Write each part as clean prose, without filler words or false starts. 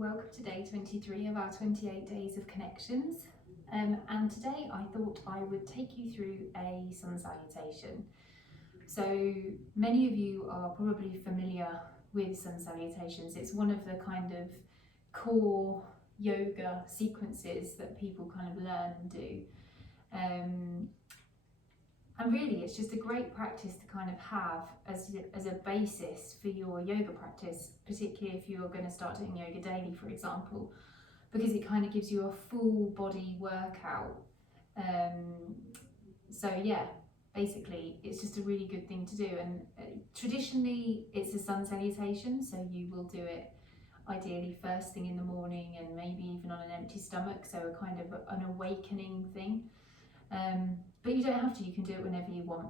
Welcome to day 23 of our 28 days of connections. And today I thought I would take you through a sun salutation. So many of you are probably familiar with sun salutations. It's one of the kind of core yoga sequences that people kind of learn and do. And really it's just a great practice to kind of have as a basis for your yoga practice, particularly if you're going to start doing yoga daily, for example, because it kind of gives you a full body workout. So yeah, basically it's just a really good thing to do. And traditionally it's a sun salutation, so you will do it ideally first thing in the morning and maybe even on an empty stomach, so a kind of an awakening thing. But you don't have to, you can do it whenever you want.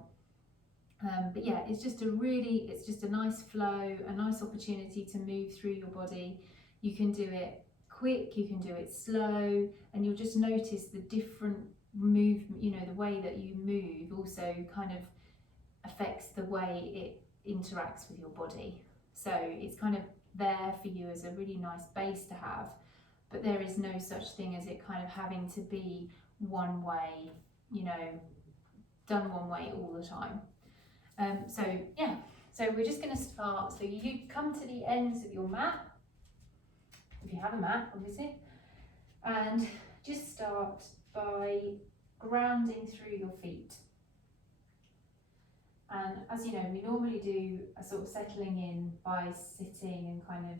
But yeah, it's just a nice flow, a nice opportunity to move through your body. You can do it quick, you can do it slow, and you'll just notice the different movement, the way that you move also kind of affects the way it interacts with your body. So it's kind of there for you as a really nice base to have, but there is no such thing as it kind of having to be one way, done one way all the time. So we're just going to start. So you come to the ends of your mat, if you have a mat obviously, and just start by grounding through your feet. And as you know, we normally do a sort of settling in by sitting and kind of,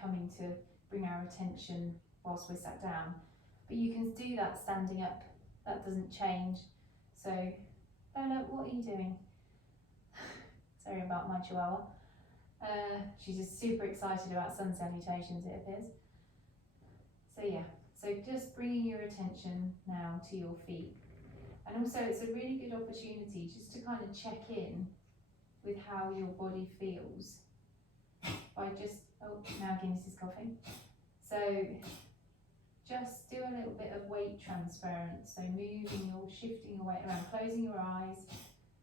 coming to bring our attention whilst we're sat down. But you can do that standing up, that doesn't change. So, Bella, what are you doing? Sorry about my chihuahua. She's just super excited about sun salutations, it appears. So yeah, so just bringing your attention now to your feet. And also it's a really good opportunity just to kind of check in with how your body feels by just, now Guinness is coughing. So just do a little bit of weight transference. So shifting your weight around, closing your eyes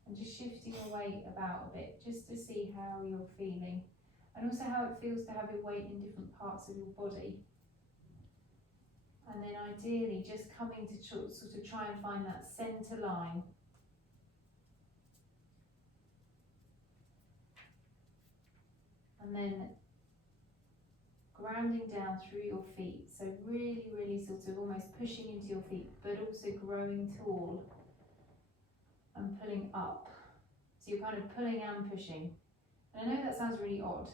and just shifting your weight about a bit, just to see how you're feeling. And also how it feels to have your weight in different parts of your body. And then ideally just coming to sort of try and find that centre line. And then grounding down through your feet. So really, really sort of almost pushing into your feet, but also growing tall and pulling up. So you're kind of pulling and pushing. And I know that sounds really odd.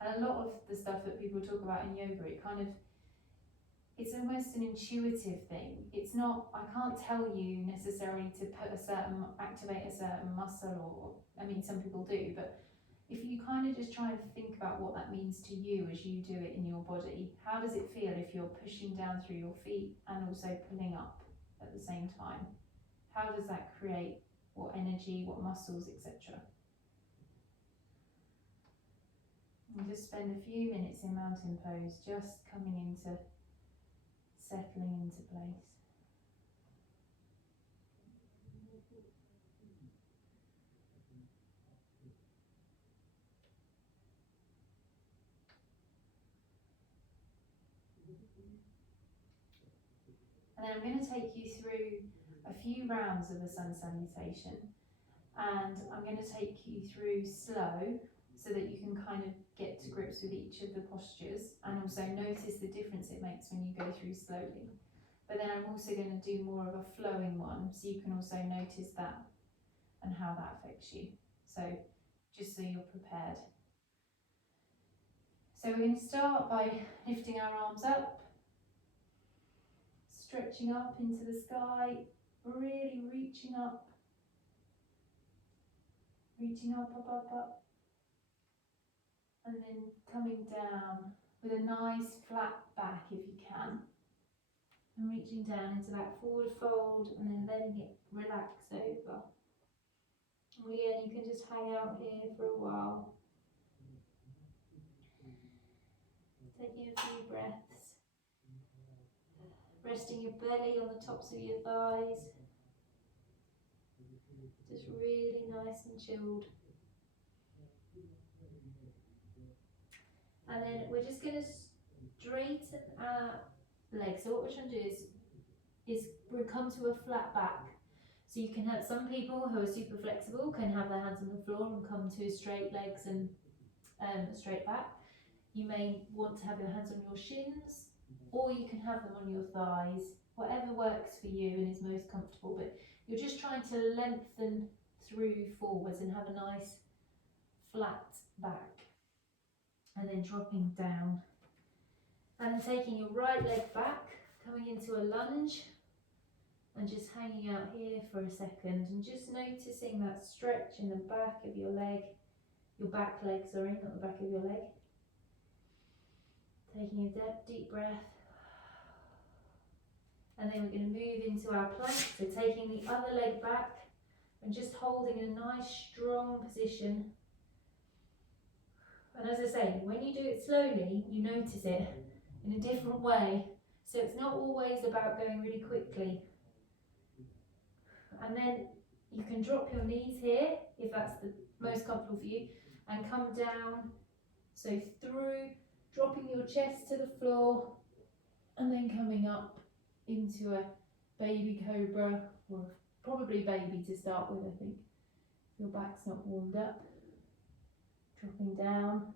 And a lot of the stuff that people talk about in yoga, it's almost an intuitive thing. It's not, I can't tell you necessarily to activate a certain muscle, or, some people do, but if you kind of just try and think about what that means to you as you do it in your body, how does it feel if you're pushing down through your feet and also pulling up at the same time? How does that create what energy, what muscles, etc.? And just spend a few minutes in mountain pose, just coming into settling into place. And then I'm going to take you through a few rounds of the sun salutation, and I'm going to take you through slow so that you can kind of get to grips with each of the postures and also notice the difference it makes when you go through slowly. But then I'm also going to do more of a flowing one, so you can also notice that and how that affects you. So just so you're prepared. So we're going to start by lifting our arms up, stretching up into the sky, really reaching up, up, and then coming down with a nice flat back if you can, and reaching down into that forward fold and then letting it relax over. And again, you can just hang out here for a while, taking a few breaths, resting your belly on the tops of your thighs, just really nice and chilled. And then we're just going to straighten our legs. So what we're trying to do is we come to a flat back. So you can have, some people who are super flexible can have their hands on the floor and come to straight legs and straight back. You may want to have your hands on your shins, or you can have them on your thighs, whatever works for you and is most comfortable. But you're just trying to lengthen through forwards and have a nice flat back, and then dropping down and taking your right leg back, coming into a lunge and just hanging out here for a second and just noticing that stretch in the back of your leg, your back leg, sorry, not the back of your leg. Taking a deep breath, and then we're going to move into our plank, so taking the other leg back and just holding a nice strong position. And as I say, when you do it slowly, you notice it in a different way, so it's not always about going really quickly. And then you can drop your knees here if that's the most comfortable for you, and come down, so through, dropping your chest to the floor and then coming up into a baby cobra, or probably baby to start with, I think, if your back's not warmed up. Dropping down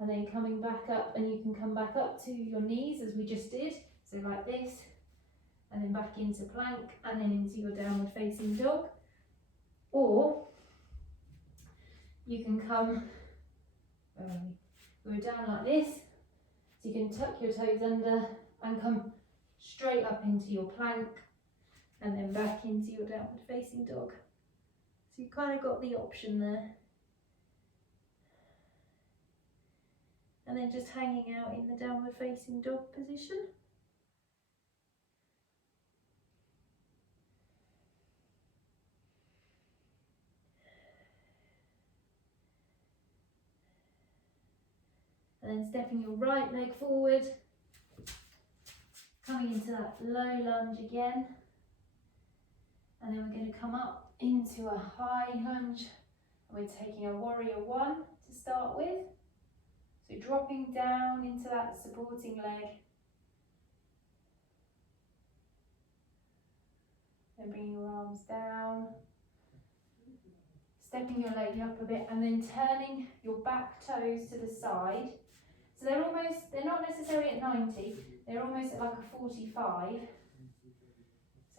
and then coming back up, and you can come back up to your knees as we just did, so like this, and then back into plank and then into your downward facing dog. Or you can come, we're down like this, so you can tuck your toes under and come straight up into your plank and then back into your downward facing dog. So you've kind of got the option there. And then just hanging out in the downward facing dog position. And then stepping your right leg forward, coming into that low lunge again. And then we're going to come up into a high lunge. We're taking a warrior one to start with. So dropping down into that supporting leg. Then bringing your arms down. Stepping your leg up a bit and then turning your back toes to the side. So they're not necessarily at 90, they're almost at like a 45.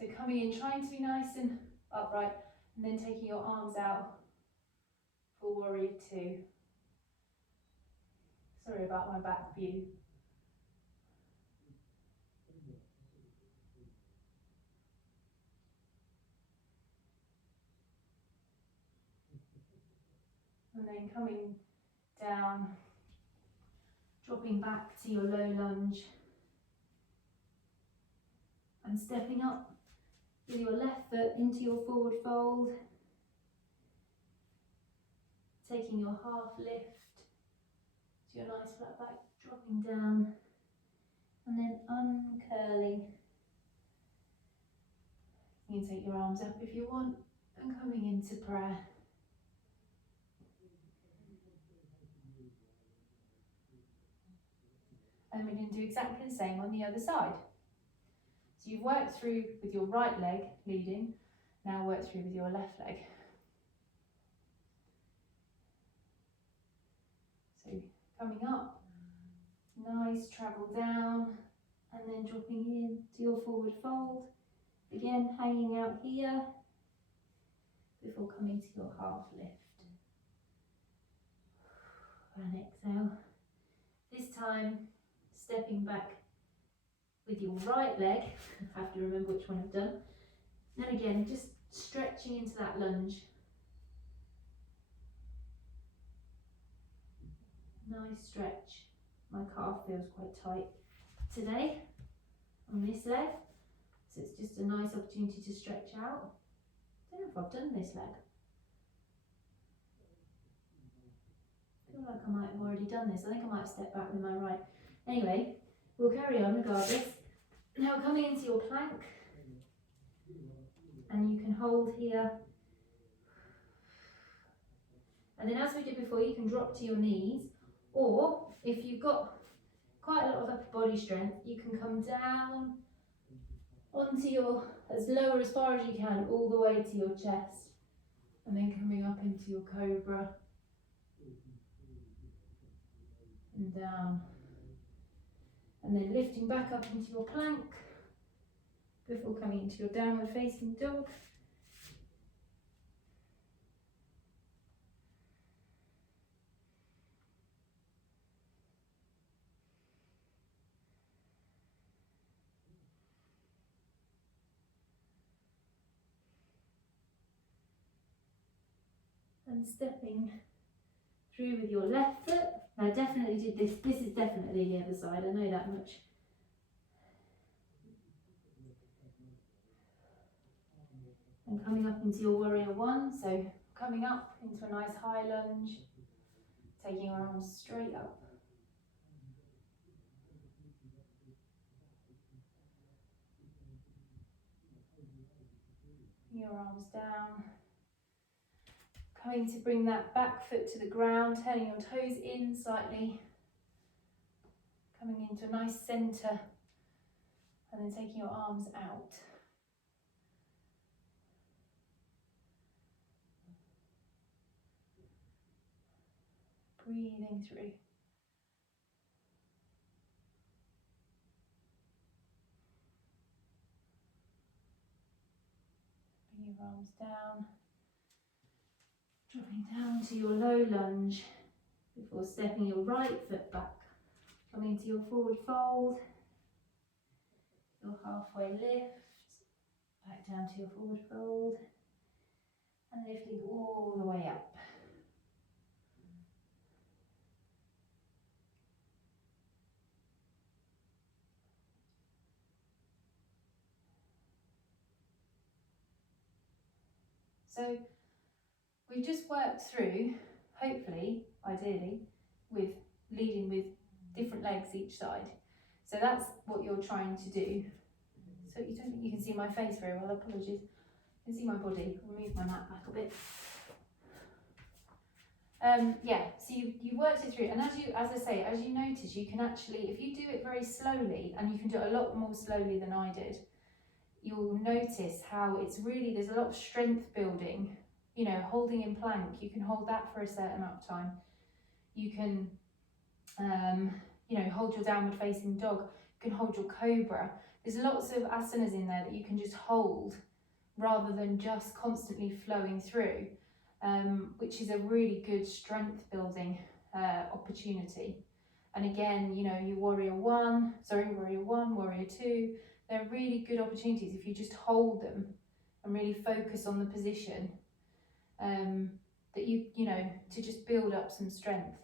So coming in, trying to be nice and upright, and then taking your arms out for warrior two. Sorry about my back view. And then coming down, dropping back to your low lunge, and stepping up with your left foot into your forward fold, taking your half lift to your nice flat back, dropping down, and then uncurling. You can take your arms up if you want, and coming into prayer. And we're going to do exactly the same on the other side. So you've worked through with your right leg leading, now work through with your left leg. So coming up, nice travel down, and then dropping in to your forward fold. Again, hanging out here before coming to your half lift. And exhale. This time, stepping back with your right leg. I have to remember which one I've done. And again, just stretching into that lunge. Nice stretch. My calf feels quite tight today on this leg. So it's just a nice opportunity to stretch out. I don't know if I've done this leg. I feel like I might have already done this. I think I might have stepped back with my right. Anyway, we'll carry on regardless. Now coming into your plank, and you can hold here. And then as we did before, you can drop to your knees, or if you've got quite a lot of upper body strength, you can come down onto your, as lower as far as you can, all the way to your chest, and then coming up into your cobra and down, and then lifting back up into your plank before coming into your downward facing dog. And stepping through with your left foot. Now, I definitely did this. This is definitely the other side, I know that much. And coming up into your warrior one, so coming up into a nice high lunge, taking your arms straight up. Your arms down. Coming to bring that back foot to the ground, turning your toes in slightly. Coming into a nice centre, and then taking your arms out. Breathing through. Bring your arms down. Dropping down to your low lunge before stepping your right foot back. Coming to your forward fold. Your halfway lift. Back down to your forward fold. And lifting all the way up. So we've just worked through, hopefully, ideally, with leading with different legs each side. So that's what you're trying to do. So you don't think you can see my face very well, apologies. You can see my body. I'll move my mat back a bit. Yeah, so you worked it through, and as I say, as you notice, you can actually, if you do it very slowly, and you can do it a lot more slowly than I did, you'll notice how it's really, there's a lot of strength building. You know, holding in plank, you can hold that for a certain amount of time. You can, you know, hold your downward facing dog. You can hold your cobra. There's lots of asanas in there that you can just hold rather than just constantly flowing through, which is a really good strength building opportunity. And again, you know, your warrior one, warrior two, they're really good opportunities if you just hold them and really focus on the position. That you know, to just build up some strength.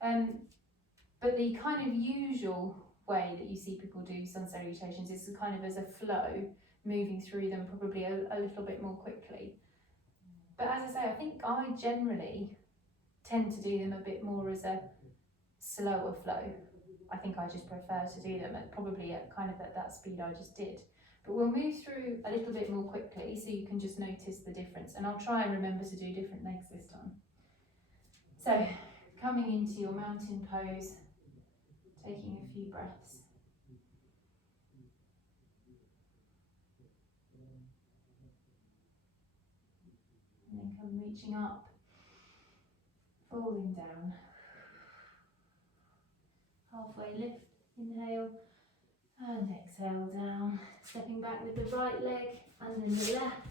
But the kind of usual way that you see people do sun salutations is kind of as a flow, moving through them probably a little bit more quickly. But as I say, I think I generally tend to do them a bit more as a slower flow. I think I just prefer to do them at probably at kind of at that speed I just did. But we'll move through a little bit more quickly so you can just notice the difference. And I'll try and remember to do different legs this time. So, coming into your mountain pose, taking a few breaths. And then come reaching up, folding down. Halfway lift, inhale. And exhale down, stepping back with the right leg and then the left,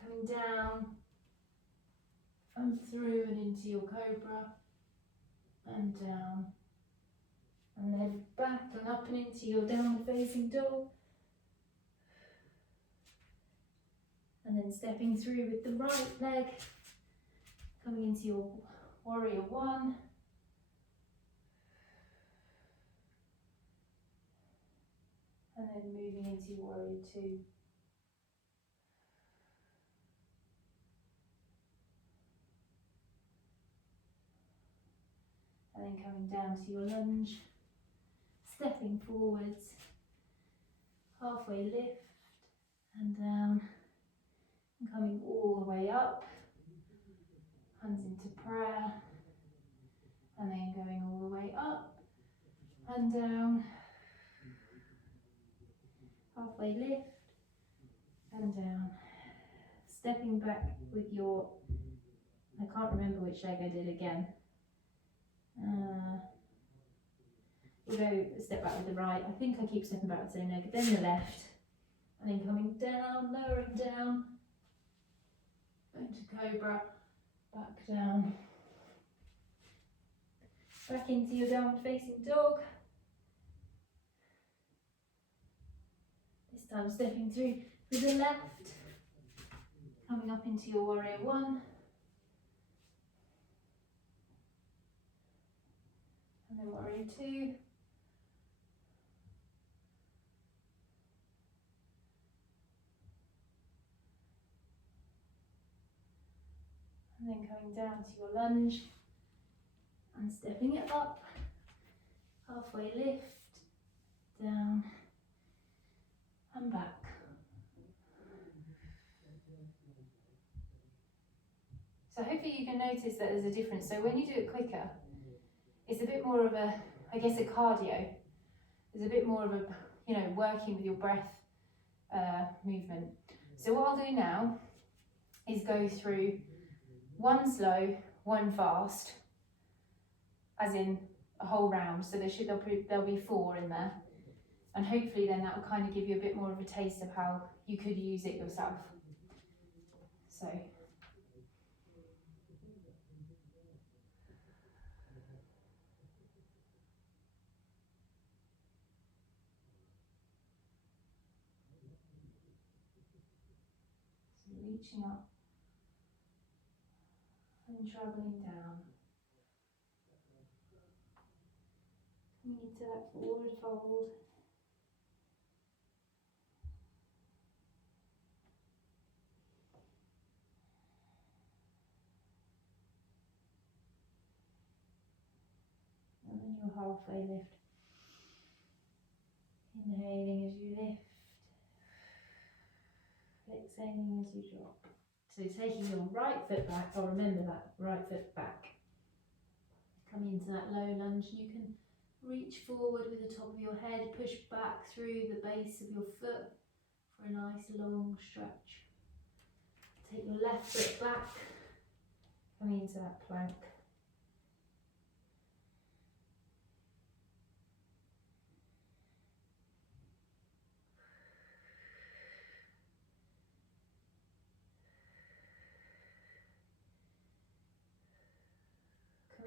coming down and through and into your cobra and down, and then back and up and into your downward facing dog, and then stepping through with the right leg, coming into your warrior one. And then moving into your warrior two. And then coming down to your lunge, stepping forwards, halfway lift and down, and coming all the way up, hands into prayer, and then going all the way up, and down, halfway lift and down, stepping back with your, I can't remember which leg I did again. We'll go a step back with the right. I think I keep stepping back with the same leg, then the left, and then coming down, lowering down, going to cobra, back down, back into your downward facing dog. This time stepping through with the left, coming up into your warrior one, and then warrior two, and then coming down to your lunge and stepping it up, halfway lift, down and back. So hopefully you can notice that there's a difference. So when you do it quicker, it's a bit more of a, I guess, a cardio. There's a bit more of a, you know, working with your breath movement. So what I'll do now is go through one slow, one fast, as in a whole round. So there'll be 4 in there. And hopefully then that will kind of give you a bit more of a taste of how you could use it yourself. So. Reaching up and travelling down. Coming into that forward fold. And then your halfway lift. Inhaling as you lift. Exhaling as you drop. So taking your right foot back, I'll remember that, right foot back. Coming into that low lunge, you can reach forward with the top of your head, push back through the base of your foot for a nice long stretch. Take your left foot back, coming into that plank.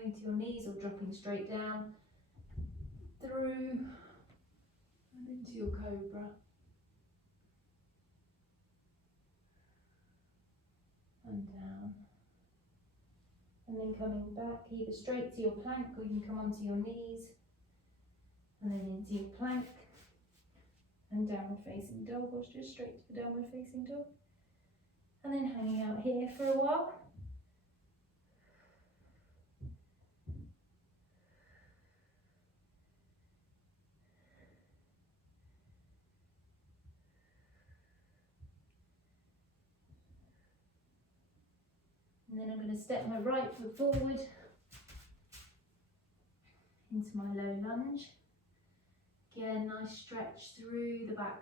Coming to your knees or dropping straight down, through and into your cobra. And down. And then coming back either straight to your plank, or you can come onto your knees and then into your plank and downward facing dog, or just straight to the downward facing dog, and then hanging out here for a while. And then I'm going to step my right foot forward into my low lunge. Again, nice stretch through the back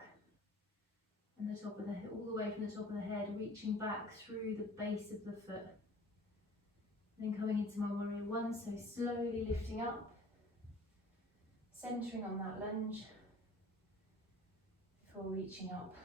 and the top of the head, all the way from the top of the head, reaching back through the base of the foot. And then coming into my warrior one, so slowly lifting up, centering on that lunge before reaching up.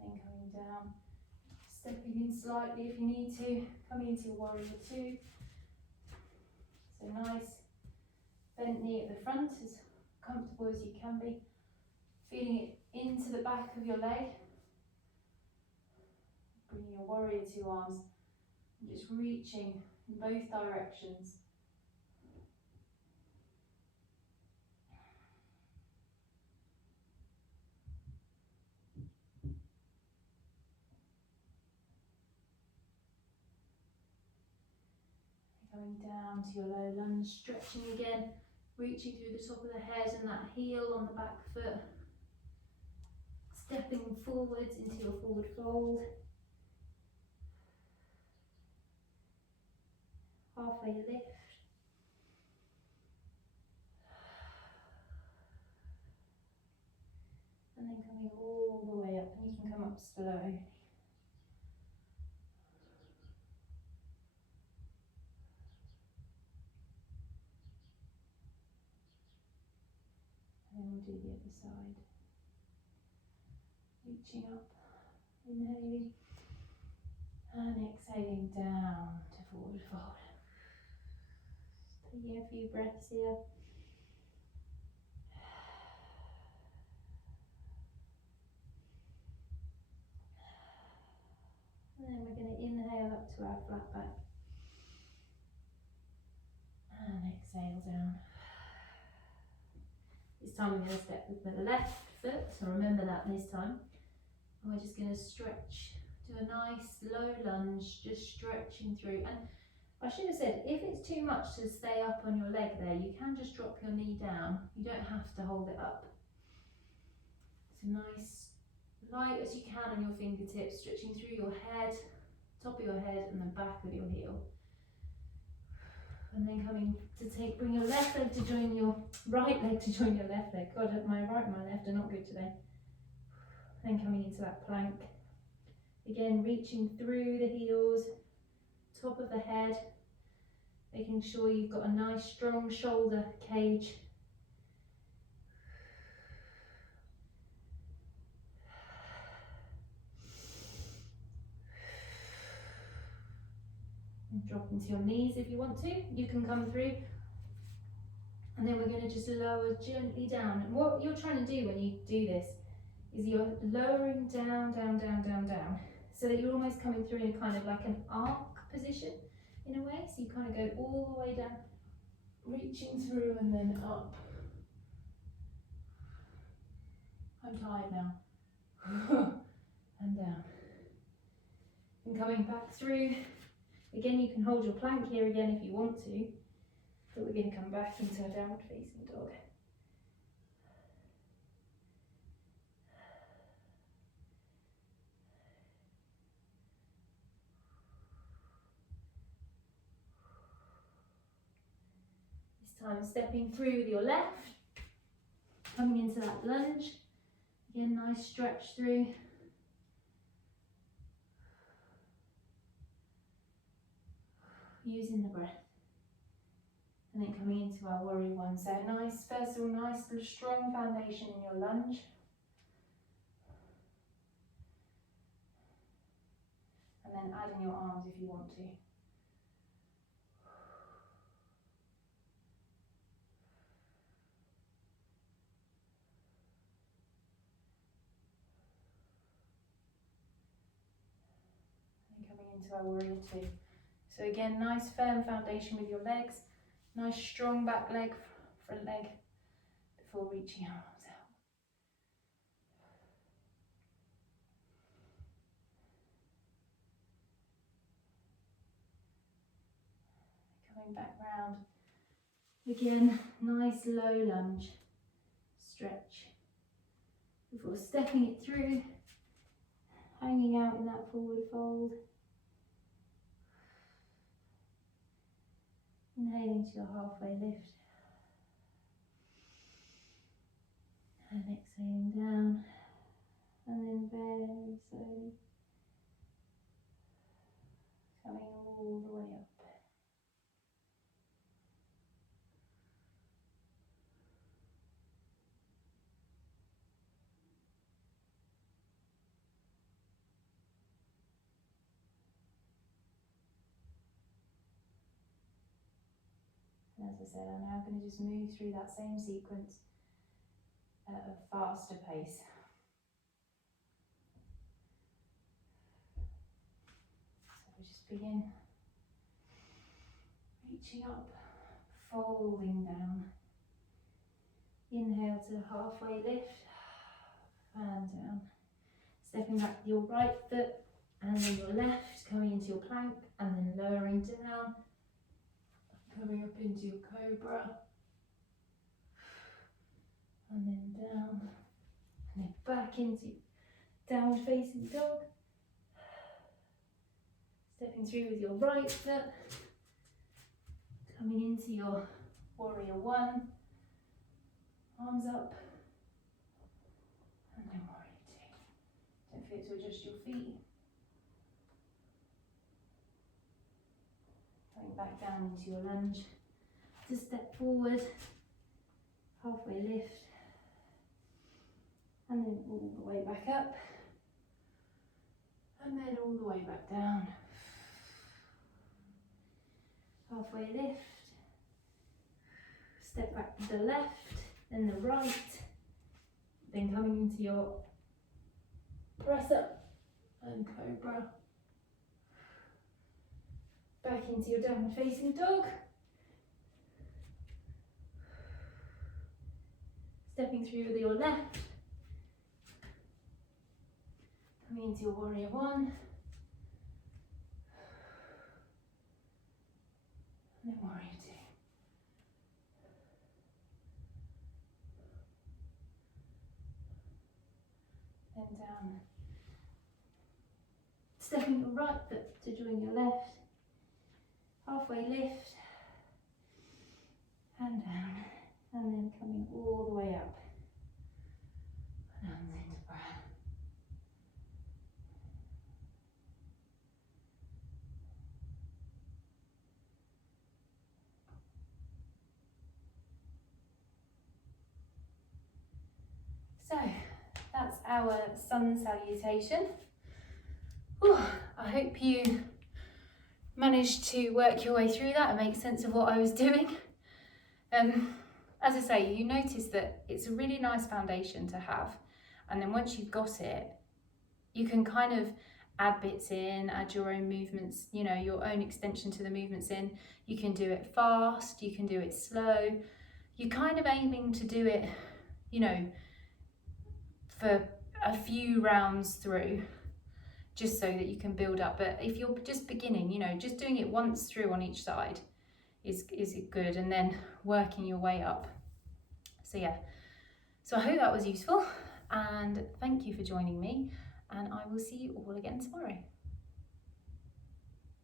And then coming down, stepping in slightly if you need to, coming into your warrior two. So nice bent knee at the front, as comfortable as you can be. Feeling it into the back of your leg. Bringing your warrior two arms and just reaching in both directions. Coming down to your low lunge, stretching again, reaching through the top of the head and that heel on the back foot. Stepping forwards into your forward fold. Halfway lift. And then coming all the way up, and you can come up slowly. And then we'll do the other side. Reaching up, inhaling, and exhaling down to forward fold. Taking a few breaths here. And then we're going to inhale up to our flat back. And exhale down. This time we're going to step with the left foot, so remember that this time. And we're just going to stretch, do a nice low lunge, just stretching through. And I should have said, if it's too much to stay up on your leg there, you can just drop your knee down. You don't have to hold it up. So nice, light as you can on your fingertips, stretching through your head, top of your head and the back of your heel. And then coming to bring your left leg to join your right leg to join your left leg. God, my right and my left are not good today. Then coming into that plank. Again, reaching through the heels, top of the head, making sure you've got a nice strong shoulder cage. And drop into your knees if you want to. You can come through. And then we're going to just lower gently down. And what you're trying to do when you do this is you're lowering down, down, down, down, down, so that you're almost coming through in kind of like an arc position in a way. So you kind of go all the way down, reaching through and then up. I'm tired now. And down. And coming back through. Again, you can hold your plank here again if you want to, but we're going to come back into a downward facing dog. This time stepping through with your left, coming into that lunge. Again, nice stretch through. Using the breath. And then coming into our warrior one. So nice, first of all, nice strong foundation in your lunge. And then add in your arms if you want to. And coming into our warrior two. So again, nice firm foundation with your legs, nice strong back leg, front leg, before reaching our arms out. Coming back round. Again, nice low lunge, stretch, before stepping it through, hanging out in that forward fold. Inhaling to your halfway lift and exhaling down, and then very slowly coming all the way up. And as I said, I'm now going to just move through that same sequence at a faster pace. So we just begin reaching up, folding down. Inhale to halfway lift and down. Stepping back with your right foot and then your left, coming into your plank and then lowering down. Coming up into your cobra. And then down. And then back into downward facing dog. Stepping through with your right foot. Coming into your warrior one. Arms up. And then warrior two. Don't forget to adjust your feet. Going back down into your lunge. Just step forward. Halfway lift. And then all the way back up. And then all the way back down. Halfway lift. Step back to the left, then the right. Then coming into your press up and cobra. Back into your downward facing dog. Stepping through with your left. Coming into your warrior one. And then warrior two. Then down. Stepping your right foot to join your left. Halfway lift. And down. And then coming all the way up. And into breath. So that's our sun salutation. Whew, I hope you managed to work your way through that and make sense of what I was doing. As I say, you notice that it's a really nice foundation to have, and then once you've got it, you can kind of add bits in, add your own movements, you know, your own extension to the movements in. You can do it fast, you can do it slow. You're kind of aiming to do it, you know, for a few rounds through, just so that you can build up. But if you're just beginning, you know, just doing it once through on each side is good, and then working your way up. So yeah, so I hope that was useful, and thank you for joining me, and I will see you all again tomorrow.